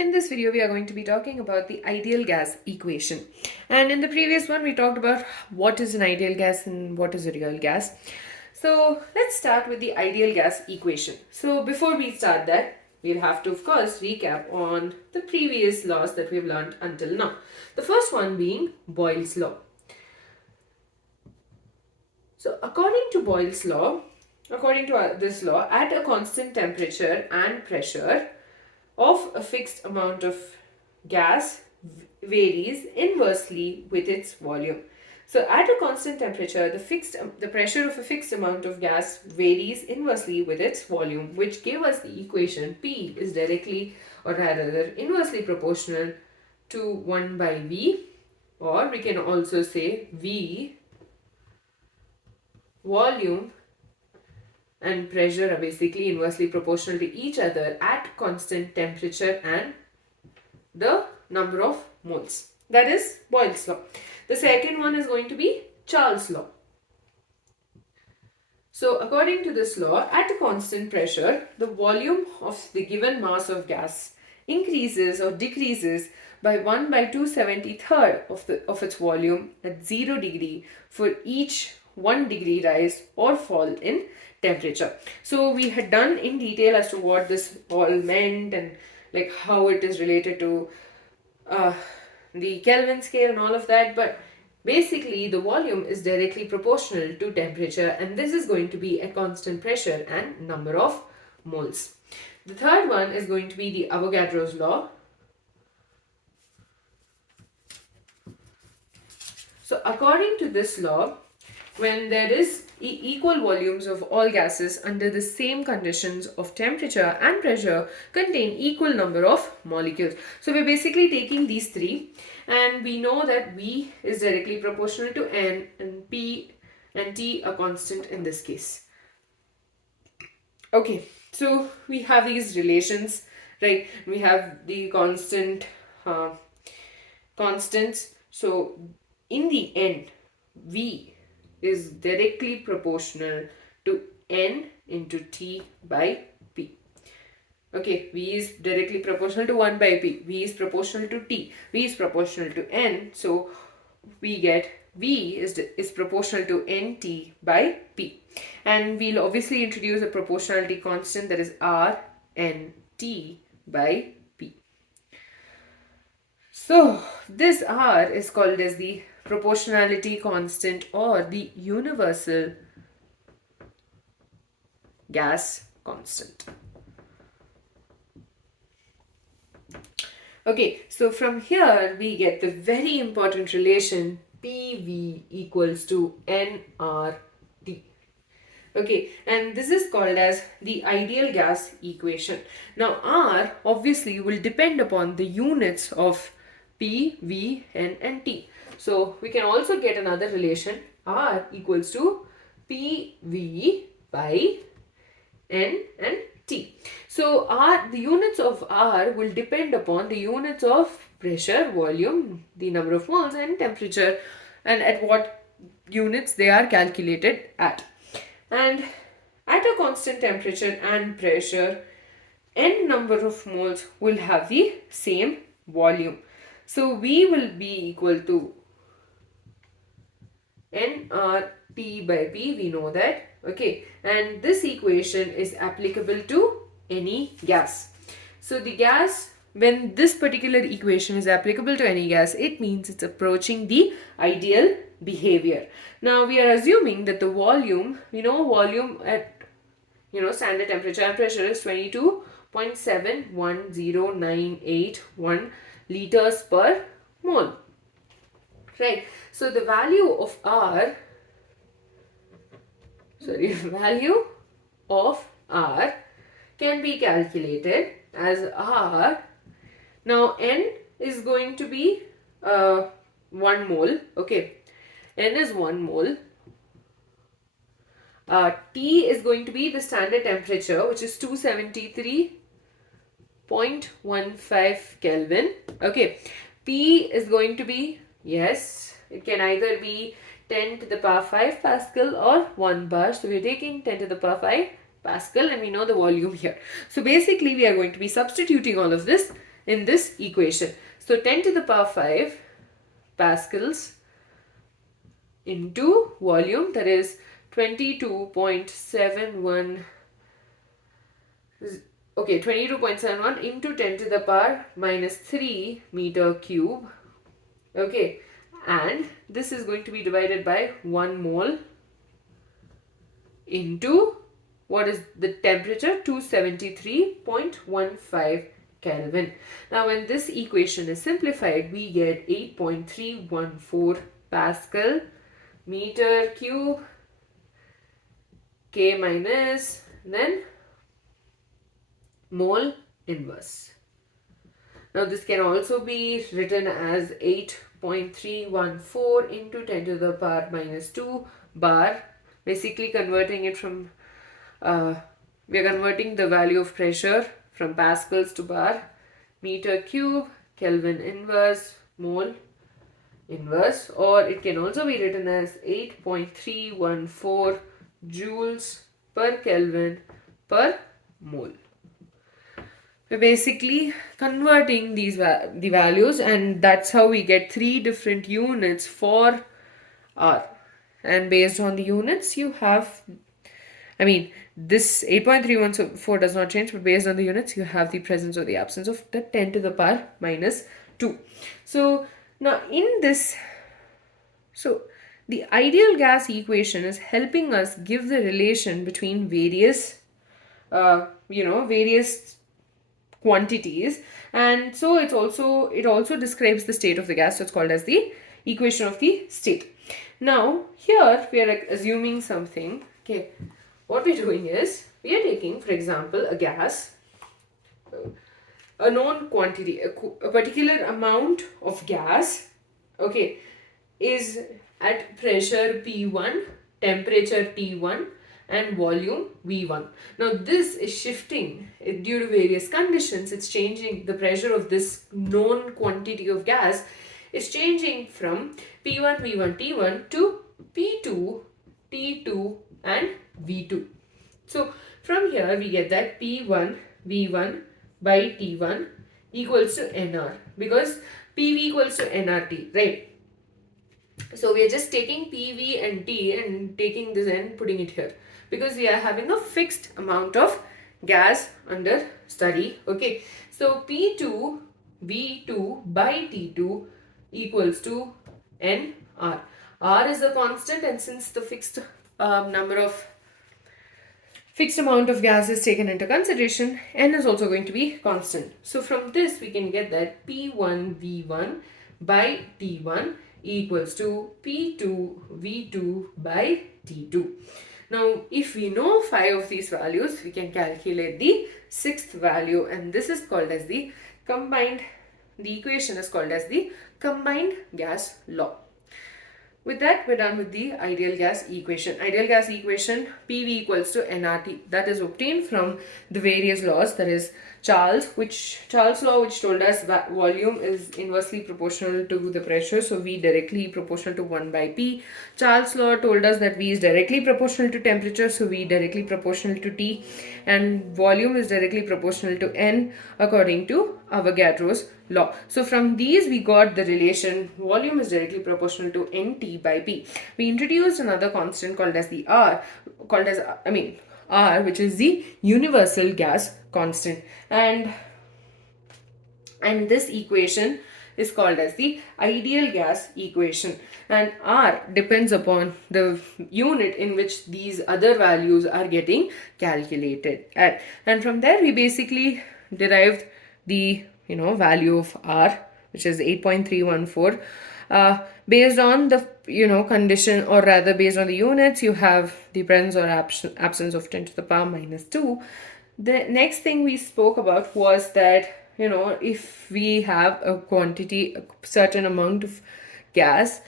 In this video, we are going to be talking about the ideal gas equation. And in the previous one, we talked about what is an ideal gas and what is a real gas. So let's start with the ideal gas equation. So before we start that, we'll have to, of course, recap on the previous laws that we've learned until now. The first one being Boyle's law. So according to Boyle's law, according to this law, at a constant temperature and pressure, of a fixed amount of gas varies inversely with its volume. So at a constant temperature, the pressure of a fixed amount of gas varies inversely with its volume, which gave us the equation P is directly or rather inversely proportional to 1 by V, or we can also say V volume and pressure are basically inversely proportional to each other at constant temperature and the number of moles. That is Boyle's law. The second one is going to be Charles' law. So according to this law, at a constant pressure, the volume of the given mass of gas increases or decreases by 1 by 273rd of its volume at 0 degree for each 1 degree rise or fall in temperature. So we had done in detail as to what this all meant and like how it is related to the Kelvin scale and all of that, but basically the volume is directly proportional to temperature, and this is going to be a constant pressure and number of moles. The third one is going to be the Avogadro's law. So according to this law, when there is equal volumes of all gases under the same conditions of temperature and pressure contain equal number of molecules. So we're basically taking these three, and we know that V is directly proportional to N and P and T are constant in this case. Okay, so we have these relations, right? We have the constants. So in the end, V is directly proportional to N into T by P. Okay, V is directly proportional to 1 by P. V is proportional to T. V is proportional to N. So we get V is proportional to NT by P. And we'll obviously introduce a proportionality constant, that is R N T by P. So this R is called as the proportionality constant or the universal gas constant. Okay, so from here we get the very important relation PV equals to nRT. Okay, and this is called as the ideal gas equation. Now R obviously will depend upon the units of P, V, N and T. So we can also get another relation, R equals to PV by N and T. So the units of R will depend upon the units of pressure, volume, the number of moles and temperature, and at what units they are calculated at. And at a constant temperature and pressure, N number of moles will have the same volume. So V will be equal to nRT by P, we know that. Okay, and this equation is applicable to any gas. So the gas, when this particular equation is applicable to any gas, it means it's approaching the ideal behavior. Now we are assuming that the volume, we know volume at standard temperature and pressure is 22.710981 liters per mole. Right, so the value of value of R can be calculated as R. Now N is going to be 1 mole. Okay, N is 1 mole. T is going to be the standard temperature, which is 273.15 Kelvin. Okay, P is going to be, yes, it can either be 10 to the power 5 Pascal or 1 bar. So we're taking 10 to the power 5 Pascal and we know the volume here. So basically we are going to be substituting all of this in this equation. So 10 to the power 5 pascals into volume, that is 22.71, okay, 22.71 into 10 to the power minus 3 meter cube. Okay, and this is going to be divided by 1 mole into what is the temperature? 273.15 Kelvin. Now when this equation is simplified, we get 8.314 Pascal meter cube K minus then mole inverse. Now this can also be written as 8.314 into 10 to the power minus 2 bar, basically converting it from we are converting the value of pressure from pascals to bar, meter cube, Kelvin inverse, mole inverse, or it can also be written as 8.314 joules per Kelvin per mole. We're basically converting these the values, and that's how we get 3 different units for R. And based on the units, you have, I mean, this 8.314 does not change, but based on the units, you have the presence or the absence of the 10 to the power minus 2. So now in this, so the ideal gas equation is helping us give the relation between various, various quantities, and so it also describes the state of the gas. So it's called as the equation of the state. Now here we are assuming something. Okay, what we're doing is we are taking, for example, a gas, a known quantity, a particular amount of gas, okay, is at pressure P1, temperature T1 and volume V1. Now this is shifting due to various conditions. It's changing the pressure of this known quantity of gas is changing from P1, V1, T1 to P2, T2 and V2. So from here we get that P1, V1 by T1 equals to NR, because PV equals to nRT, right? So we are just taking PV and T and taking this and putting it here, because we are having a fixed amount of gas under study. Okay, so P2 V2 by T2 equals to NR. R is a constant, and since the fixed amount of gas is taken into consideration, N is also going to be constant. So from this we can get that P1 V1 by T1 equals to P2 V2 by T2. Now if we know 5 of these values, we can calculate the 6th value, and this is called as the equation is called as the combined gas law. With that, we're done with the ideal gas equation. Ideal gas equation, PV equals to nRT. That is obtained from the various laws. That is Charles law, which told us that volume is inversely proportional to the pressure. So V directly proportional to 1 by P. Charles law told us that V is directly proportional to temperature. So V directly proportional to T. And volume is directly proportional to N according to Avogadro's law. So from these we got the relation volume is directly proportional to NT by P. We introduced another constant called as the R, which is the universal gas constant, and this equation is called as the ideal gas equation, and R depends upon the unit in which these other values are getting calculated at, and from there we basically derived the value of R, which is 8.314. Based on the condition, or rather based on the units, you have the presence or absence of 10 to the power minus 2. The next thing we spoke about was that if we have a quantity, a certain amount of gas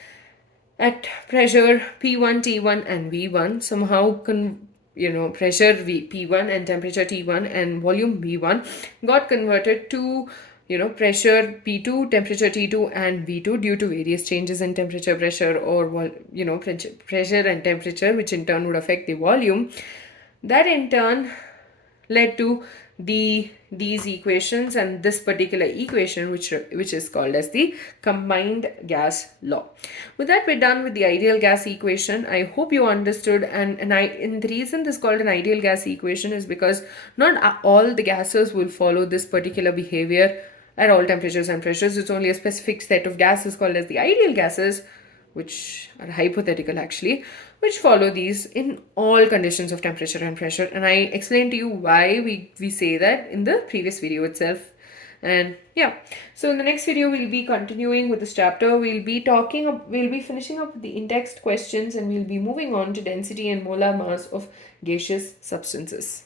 at pressure P1, T1 and V1, somehow pressure P1 and temperature T1 and volume V1 got converted to pressure P2, temperature T2 and V2 due to various changes in temperature, pressure, or pressure and temperature, which in turn would affect the volume. That in turn led to these equations and this particular equation, which is called as the combined gas law. With that, we're done with the ideal gas equation. I hope you understood, and the reason this is called an ideal gas equation is because not all the gases will follow this particular behavior at all temperatures and pressures. It's only a specific set of gases called as the ideal gases, which are hypothetical actually, which follow these in all conditions of temperature and pressure. And I explained to you why we say that in the previous video itself. And yeah, so in the next video we'll be continuing with this chapter. We'll be finishing up the in-text questions, and we'll be moving on to density and molar mass of gaseous substances.